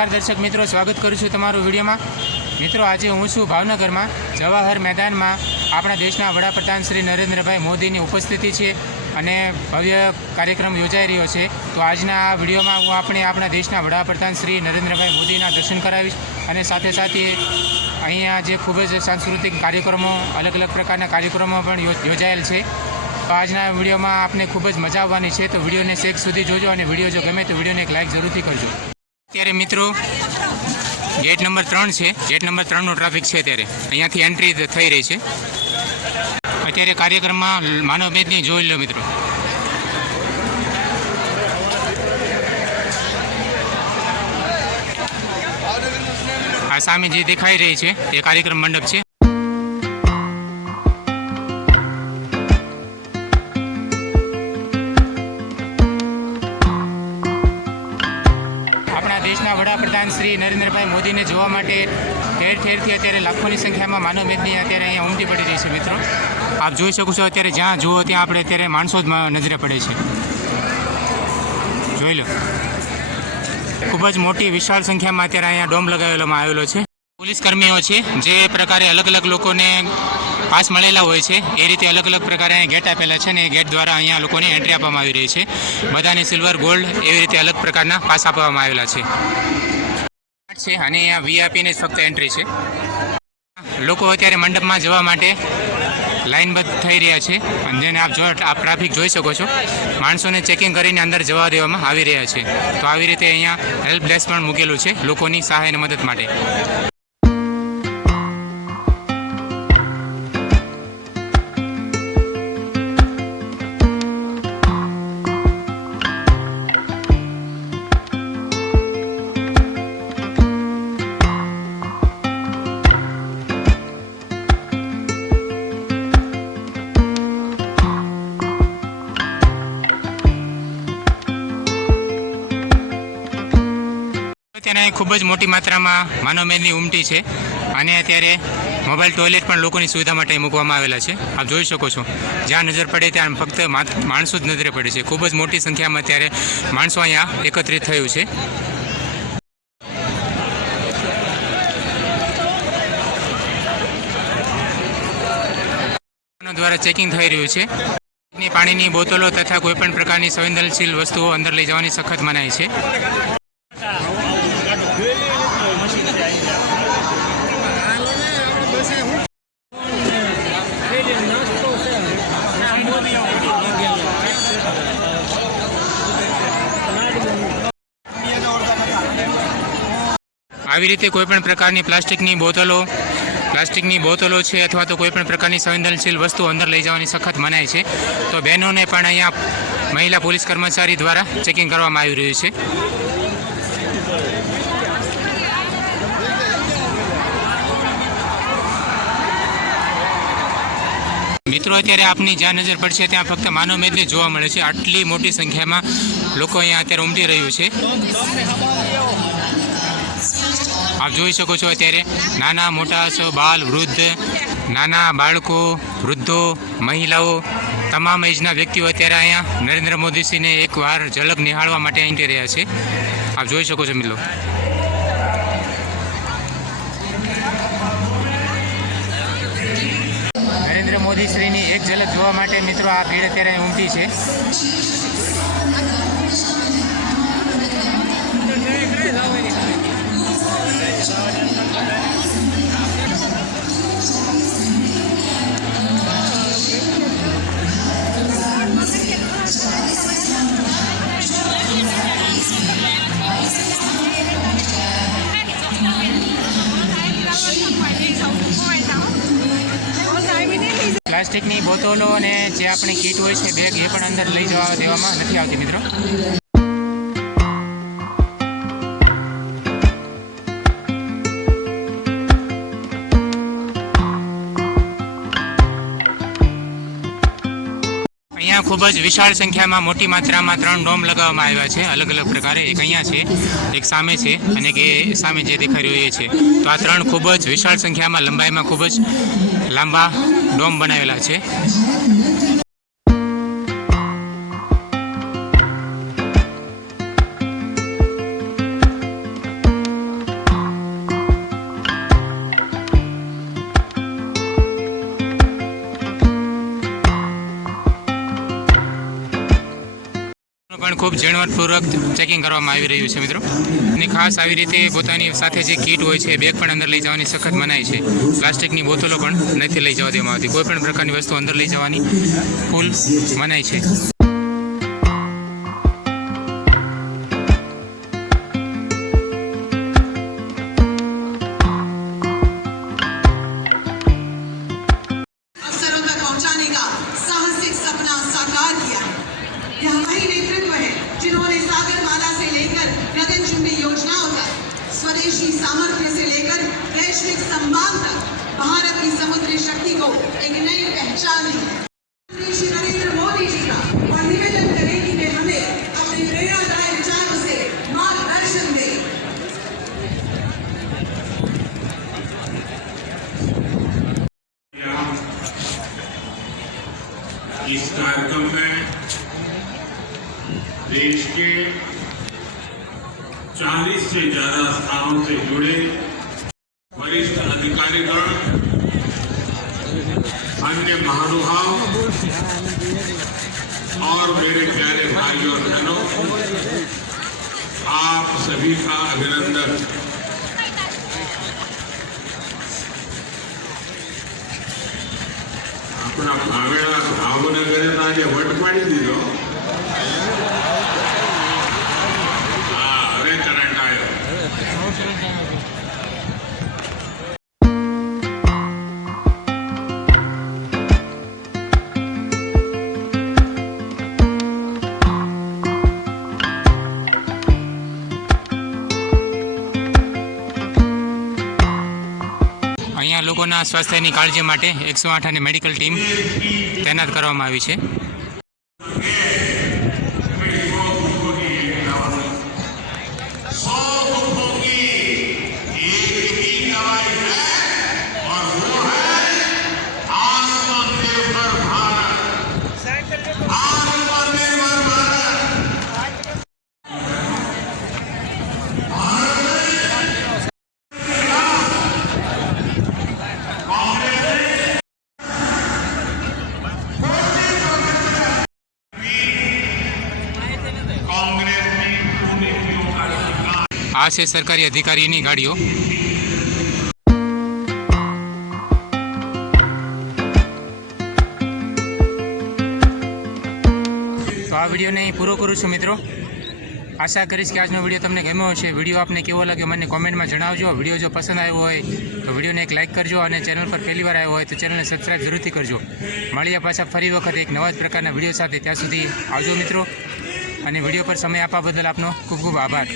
નમસ્કાર દર્શક મિત્રો, સ્વાગત કરું છું તમારું વિડીયોમાં। મિત્રો, આજે હું છું ભાવનગરમાં જવાહર મેદાનમાં આપણા દેશના વડાપ્રધાન શ્રી નરેન્દ્રભાઈ મોદીની ઉપસ્થિતિ છે અને ભવ્ય કાર્યક્રમ યોજાઈ રહ્યો છે। તો આજના આ વિડીયોમાં હું આપણા દેશના વડાપ્રધાન શ્રી નરેન્દ્રભાઈ મોદીના દર્શન કરાવીશ અને સાથે સાથે અહીંયા જે ખૂબ જ સાંસ્કૃતિક કાર્યક્રમો, અલગ અલગ પ્રકારના કાર્યક્રમો પણ યોજાયેલ છે। તો આજના વિડીયોમાં આપને ખૂબ જ મજા આવવાની છે, તો વિડીયોને છેક સુધી જોજો અને વિડીયો જો ગમે તો વિડીયોને એક લાઇક જરૂરથી કરજો। અત્યારે મિત્રો ગેટ નંબર 3 છે, ગેટ નંબર 3નો ટ્રાફિક છે, અત્યારે અહીંયાથી એન્ટ્રી થઈ રહી છે। અત્યારે કાર્યક્રમમાં માનવ મેદની જોઈ લો મિત્રો। આ સામે જે દેખાઈ રહી છે એ કાર્યક્રમ મંડપ છે। આપણા દેશના વડાપ્રધાન શ્રી નરેન્દ્રભાઈ મોદીને જોવા માટે ઠેર ઠેરથી અત્યારે લાખોની સંખ્યામાં માનવ મેદની અત્યારે અહીંયા ઉમટી પડી રહી છે મિત્રો। આપ જોઈ શકો છો, અત્યારે જ્યાં જુઓ ત્યાં આપણે અત્યારે માણસો જ નજરે પડે છે, જોઈ લો। ખૂબ જ મોટી વિશાળ સંખ્યામાં અત્યારે અહીંયા ડોમ લગાવેલામાં આવેલો છે। પોલીસ કર્મીઓ છે જે પ્રકારે અલગ અલગ લોકોને પાસ મળેલા હોય છે એ રીતે અલગ અલગ પ્રકારે અહીંયા ગેટ આપેલા છે ને એ ગેટ દ્વારા અહીંયા લોકોને એન્ટ્રી આપવામાં આવી રહી છે। બધાને સિલ્વર, ગોલ્ડ એવી રીતે અલગ પ્રકારના પાસ આપવામાં આવેલા છે અને અહીંયા વીઆઈપીને ફક્ત એન્ટ્રી છે। લોકો અત્યારે મંડપમાં જવા માટે લાઇનબદ્ધ થઈ રહ્યા છે અને જેને આપ ટ્રાફિક જોઈ શકો છો, માણસોને ચેકિંગ કરીને અંદર જવા દેવામાં આવી રહ્યા છે। તો આવી રીતે અહીંયા હેલ્પ ડેસ્ક પણ મૂકેલું છે લોકોની સહાય અને મદદ માટે। અત્યારે ખૂબ જ મોટી માત્રામાં માનવ મેદની ઉમટી છે અને અત્યારે મોબાઈલ ટોયલેટ પણ લોકોની સુવિધા માટે મૂકવામાં આવેલા છે। આપ જોઈ શકો છો, જ્યાં નજર પડે ત્યાં ફક્ત માણસો જ નજરે પડે છે। ખૂબ જ મોટી સંખ્યામાં અત્યારે માણસો અહીંયા એકત્રિત થયું છે। દ્વારા ચેકિંગ થઈ રહ્યું છે। પાણીની બોટલો તથા કોઈપણ પ્રકારની સંવેદનશીલ વસ્તુઓ અંદર લઈ જવાની સખત મનાઈ છે। આવી રીતે કોઈપણ પ્રકારની પ્લાસ્ટિકની બોટલો છે અથવા તો કોઈપણ પ્રકારની સંવેદનશીલ વસ્તુઓ અંદર લઈ જવાની સખત મનાઈ છે। તો બહેનોને પણ અહીંયા મહિલા પોલીસ કર્મચારી દ્વારા ચેકિંગ કરવામાં આવી રહ્યું છે। મિત્રો, અત્યારે આપની જ્યાં નજર પડશે ત્યાં ફક્ત માનવ મેદની જોવા મળે છે। આટલી મોટી સંખ્યામાં લોકો અહીંયા અત્યારે ઉમટી રહ્યું છે। આપ જોઈ શકો છો, અત્યારે નાના મોટા બાલ, વૃદ્ધ, નાના બાળકો, વૃદ્ધો, મહિલાઓ, તમામ એજના વ્યક્તિઓ અત્યારે અહીંયા નરેન્દ્ર મોદીજીને એકવાર ઝલક નિહાળવા માટે આવી રહ્યા છે। આપ જોઈ શકો છો મિત્રો। નરેન્દ્ર મોદી શ્રીની એક ઝલક જોવા માટે મિત્રો આ ભીડ અત્યારે ઉમટી છે। પ્લાસ્ટિકની બોટલો અને જે આપણી કીટ હોય છે, બેગ, એ પણ અંદર લઈ જવા દેવામાં નથી આવતી મિત્રો। અહીંયા ખૂબ જ વિશાળ સંખ્યામાં મોટી માત્રામાં 3 ડોમ લગાવવામાં આવ્યા છે અલગ અલગ પ્રકારે। એક અહીંયા છે, એક સામે છે અને એક સામે જે દેખાઈ રહ્યું એ છે। તો આ 3 ખૂબ જ વિશાળ સંખ્યામાં લંબાઈમાં ખૂબ જ લાંબા ડોમ બનાવેલા છે। ખૂબ ઝીણવટપૂર્વક ચેકિંગ કરવામાં આવી રહ્યું છે મિત્રો. અને ખાસ આવી રીતે પોતાની સાથે જે કીટ હોય છે બેગ પણ અંદર લઈ જવાની સખત મનાઈ છે. પ્લાસ્ટિકની બોટલો પણ નથી લઈ જવા દેવામાં આવતી. કોઈ પણ પ્રકારની વસ્તુ અંદર લઈ જવાની ફૂલ મનાઈ છે. अवसरों तक पहुंचाने का साहसिक सपना साकार किया है. यह वही नेतृत्व है जिन्होंने सागरमाला से लेकर गगनचुंबी योजनाओं तक, स्वदेशी सामर्थ्य से लेकर वैश्विक संवाद तक भारत की समुद्री शक्ति को एक नई पहचान दी है. श्री नरेंद्र मोदी जी का और निवेदन करें कि वे हमें अपने प्रेरणादायक विचारों से मार्गदर्शन दें. इस कार्यक्रम में देश के 40 से ज्यादा स्थानों से जुड़े वरिष्ठ अधिकारीगण, अन्य महानुभाव और मेरे प्यारे भाइयों और बहनों, आप सभी का अभिनंदन. अपना भावेड़ा भावनगरे આજે વટ પાડી દીધો. હા, હવે કરંટ આવ્યો. અહીંયા લોકોના સ્વાસ્થ્યની કાળજી માટે 108 અને મેડિકલ ટીમ તૈનાત કરવામાં આવી છે. આ છે સરકારી અધિકારીની ગાડીઓ. તો આ વિડીયોને અહીં પૂરો કરું છું મિત્રો. આશા કરીશ કે આજનો વિડીયો તમને ગમ્યો હશે. વિડીયો આપને કેવો લાગ્યો મને કોમેન્ટમાં જણાવજો. વિડીયો જો પસંદ આવ્યો હોય તો વિડીયોને એક લાઇક કરજો અને ચેનલ પર પહેલી વાર આવ્યો હોય તો ચેનલને સબસ્ક્રાઈબ જરૂરથી કરજો. મળીએ પાછા ફરી વખત એક નવા જ પ્રકારના વિડીયો સાથે. ત્યાં સુધી આવજો મિત્રો, અને વિડીયો પર સમય આપવા બદલ આપનો ખૂબ ખૂબ આભાર.